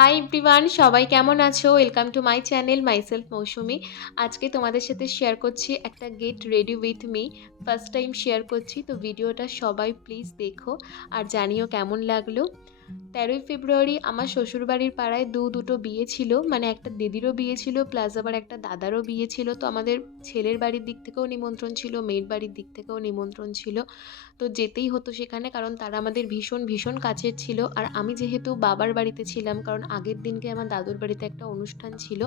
Hi everyone, সবাই কেমন আছো? Welcome to my channel myself Mousumi. আজকে তোমাদের সাথে শেয়ার করছি একটা get ready with me. First time share করছি, তো ভিডিওটা সবাই প্লিজ দেখো আর জানিও কেমন লাগলো। 13ই ফেব্রুয়ারি আমার শ্বশুরবাড়ির পাড়ায় দুটো বিয়ে ছিল, মানে একটা দিদিরও বিয়ে ছিল প্লাস আবার একটা দাদারও বিয়ে ছিল। তো আমাদের ছেলের বাড়ির দিক থেকেও নিমন্ত্রণ ছিল, মেয়ের বাড়ির দিক থেকেও নিমন্ত্রণ ছিল। তো যেতেই হতো সেখানে, কারণ তারা আমাদের ভীষণ ভীষণ কাছের ছিল। আর আমি যেহেতু বাবার বাড়িতে ছিলাম, কারণ আগের দিনকে আমার দাদুর বাড়িতে একটা অনুষ্ঠান ছিল,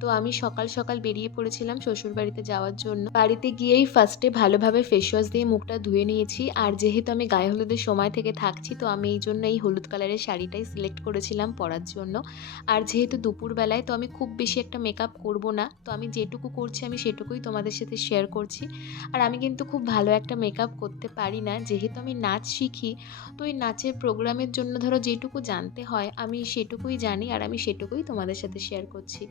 তো আমি সকাল সকাল বেরিয়ে পড়েছিলাম শ্বশুর বাড়িতে যাওয়ার জন্য। বাড়িতে গিয়েই ফার্স্টে ভালোভাবে ফেস ওয়াশ দিয়ে মুখটা ধুয়ে নিয়েছি। আর যেহেতু আমি গায়ে হলুদের সময় থেকে থাকছি, তো আমি এই জন্য এই হলুদ কালারের শাড়িটাই সিলেক্ট করেছিলাম পরার জন্য। আর যেহেতু দুপুরবেলায়, তো আমি খুব বেশি একটা মেকআপ করব না, তো আমি যেটুকু করছি আমি সেটুকুই তোমাদের সাথে শেয়ার করছি। আর আমি কিন্তু খুব ভালো একটা মেকআপ করতে পারি না, যেহেতু আমি নাচ শিখি। তো এই নাচের প্রোগ্রামের জন্য ধরো যেটুকু জানতে হয় আমি সেটুকুই জানি, আর আমি সেটুকুই তোমাদের সাথে শেয়ার করছি।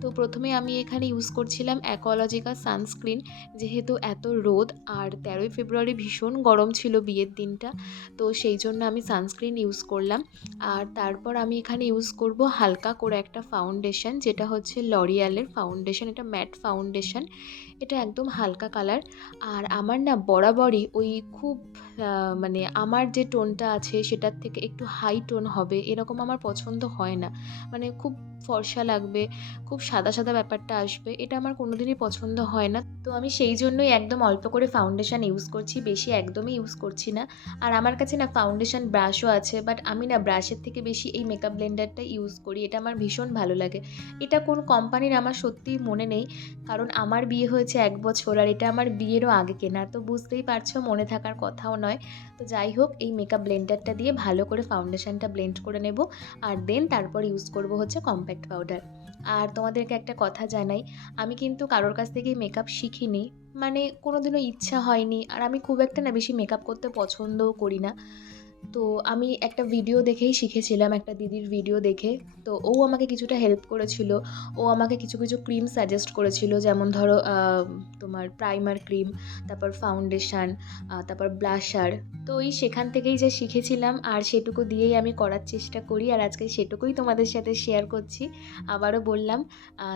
তো প্রথমে আমি এখানে ইউজ করছিলাম অ্যাকোয়ালজিকা সানস্ক্রিন, যেহেতু এত রোদ আর 13ই ফেব্রুয়ারি ভীষণ গরম ছিল বিয়ের দিনটা, তো সেই জন্য আমি সানস্ক্রিন ইউজ করলাম। আর তারপর আমি এখানে ইউজ করব হালকা করে একটা ফাউন্ডেশন, যেটা হচ্ছে লরিয়ালের ফাউন্ডেশন। এটা ম্যাট ফাউন্ডেশন, এটা একদম হালকা কালার। আর আমার না বরাবরই ওই খুব মানে আমার যে টোনটা আছে সেটার থেকে একটু হাই টোন হবে এরকম আমার পছন্দ হয় না। মানে খুব ফর্সা লাগবে, খুব সাদা সাদা ব্যাপারটা আসবে, এটা আমার কোনোদিনই পছন্দ হয় না। তো আমি সেই জন্যই একদম অল্প করে ফাউন্ডেশন ইউজ করছি, বেশি একদমই ইউজ করছি না। আর আমার কাছে না ফাউন্ডেশন ব্রাশও আছে, বাট আমি না ব্রাশের থেকে বেশি এই মেকআপ ব্লেন্ডারটা ইউজ করি, এটা আমার ভীষণ ভালো লাগে। এটা কোন কোম্পানির আমার সত্যিই মনে নেই, কারণ আমার বিয়ে হয়েছে 1 বছর আর এটা আমার বিয়েরও আগে কেনা, তো বুঝতেই পারছো মনে থাকার কথাও নয়। তো যাই হোক, এই মেকআপ ব্লেন্ডারটা দিয়ে ভালো করে ফাউন্ডেশনটা ব্লেন্ড করে নেব। আর দেন তারপর ইউজ করব হচ্ছে কম্প্যাক্ট পাউডার। আর তোমাদেরকে একটা কথা জানাই, আমি কিন্তু কারোর কাছ থেকেই মেকআপ শিখিনি, মানে কোনোদিনও ইচ্ছা হয়নি। আর আমি খুব একটা না বেশি মেকআপ করতে পছন্দও করি না। তো আমি একটা ভিডিও দেখেই শিখেছিলাম, একটা দিদির ভিডিও দেখে। তো ও আমাকে কিছুটা হেল্প করেছিল। ও আমাকে কিছু কিছু ক্রিম সাজেস্ট করেছিল, যেমন ধরো তোমার প্রাইমার ক্রিম, তারপর ফাউন্ডেশন, তারপর ব্লাশার। তো ওই সেখান থেকেই যা শিখেছিলাম আর সেটুকু দিয়েই আমি করার চেষ্টা করি, আর আজকে সেটুকুই তোমাদের সাথে শেয়ার করছি। আবারও বললাম।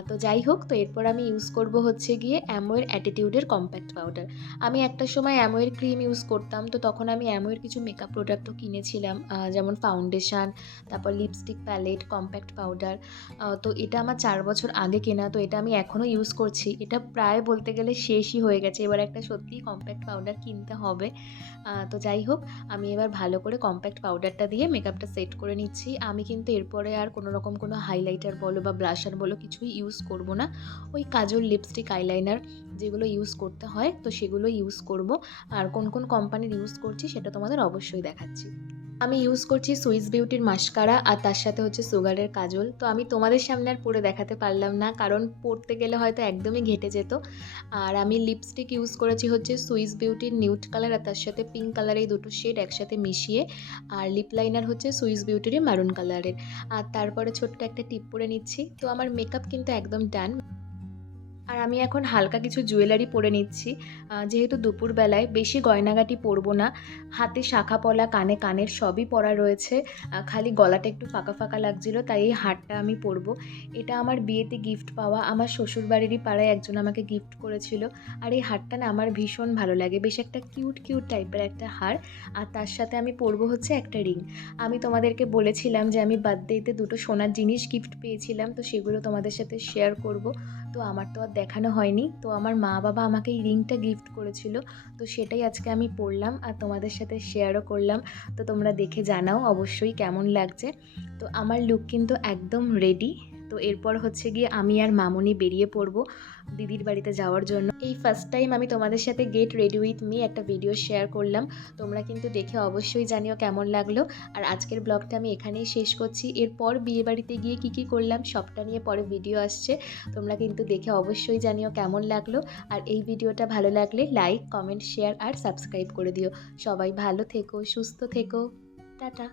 তো যাই হোক, তো এরপর আমি ইউজ করব হচ্ছে গিয়ে অ্যামোয়ের অ্যাটিটিউডের কম্প্যাক্ট পাউডার। আমি একটা সময় অ্যামোয়ের ক্রিম ইউজ করতাম, তো তখন আমি অ্যামোয়ের কিছু মেকআপ প্রোডাক্টও কিনেছিলাম, যেমন ফাউন্ডেশন, তারপর লিপস্টিক প্যালেট, কম্প্যাক্ট পাউডার। তো এটা আমার 4 বছর আগে কেনা, তো এটা আমি এখনও ইউজ করছি। এটা প্রায় বলতে গেলে শেষই হয়ে গেছে, এবার একটা সত্যিই কম্প্যাক্ট পাউডার কিনতে হবে। তো যাই হোক, আমি এবার ভালো করে কম্প্যাক্ট পাউডারটা দিয়ে মেকআপটা সেট করে নিচ্ছি। আমি কিন্তু এরপরে আর কোনো রকম কোনো হাইলাইটার বলো বা ব্লাশার বলো কিছুই ইউজ করব না। ওই কাজল, লিপস্টিক, আইলাইনার যেগুলো ইউজ করতে হয় তো সেগুলো ইউজ করব। আর কোন কোন কোম্পানির ইউজ করছি সেটা তোমাদের অবশ্যই দেখাচ্ছি। আমি ইউজ করছি সুইস বিউটির মাস্কারা, আর তার সাথে হচ্ছে সুগারের কাজল। তো আমি তোমাদের সামনে আর পরে দেখাতে পারলাম না, কারণ পরতে গেলে হয়তো একদমই ঘেটে যেত। আর আমি লিপস্টিক ইউজ করেছি হচ্ছে সুইস বিউটির নিউড কালার, আর তার সাথে পিঙ্ক কালার, এই দুটো শেড একসাথে মিশিয়ে। আর লিপ লাইনার হচ্ছে সুইস বিউটিরই মারুন কালারের। আর তারপরে ছোট্ট একটা টিপ পরে নিচ্ছি। তো আমার মেকআপ কিন্তু একদম ডান। আর আমি এখন হালকা কিছু জুয়েলারি পরে নিচ্ছি, যেহেতু দুপুরবেলায় বেশি গয়নাগাটি পরবো না। হাতে শাঁখা পলা, কানে কানের সবই পরা রয়েছে। খালি গলাটা একটু ফাঁকা ফাঁকা লাগছিল, তাই এই হারটা আমি পরবো। এটা আমার বিয়েতে গিফট পাওয়া, আমার শ্বশুরবাড়িরই পাড়ায় একজন আমাকে গিফট করেছিল। আর এই হারটা না আমার ভীষণ ভালো লাগে, বেশ একটা কিউট কিউট টাইপের একটা হার। আর তার সাথে আমি পরবো হচ্ছে একটা রিং। আমি তোমাদেরকে বলেছিলাম যে আমি বার্থডেতে দুটো সোনার জিনিস গিফট পেয়েছিলাম, তো সেগুলো তোমাদের সাথে শেয়ার করব। তো আমার তো আর দেখানো হয়নি, তো আমার মা বাবা আমাকে এই রিংটা গিফট করেছিল, তো সেটাই আজকে আমি পরলাম আর তোমাদের সাথে শেয়ারও করলাম। তো তোমরা দেখে জানাও অবশ্যই কেমন লাগছে। তো আমার লুক কিন্তু একদম রেডি। তো এরপর হচ্ছে গিয়ে আমি আর মামনি বেরিয়ে পড়বো দিদির বাড়িতে যাওয়ার জন্য। এই ফার্স্ট টাইম আমি তোমাদের সাথে গেট রেডি উইথ মি একটা ভিডিও শেয়ার করলাম। তোমরা কিন্তু দেখে অবশ্যই জানিও কেমন লাগলো। আর আজকের ব্লগটা আমি এখানেই শেষ করছি। এরপর বিয়ে বাড়িতে গিয়ে কী করলাম সবটা নিয়ে পরে ভিডিও আসছে, তোমরা কিন্তু দেখে অবশ্যই জানিও কেমন লাগলো। আর এই ভিডিওটা ভালো লাগলে লাইক, কমেন্ট, শেয়ার আর সাবস্ক্রাইব করে দিও। সবাই ভালো থেকো, সুস্থ থেকো। টাটা।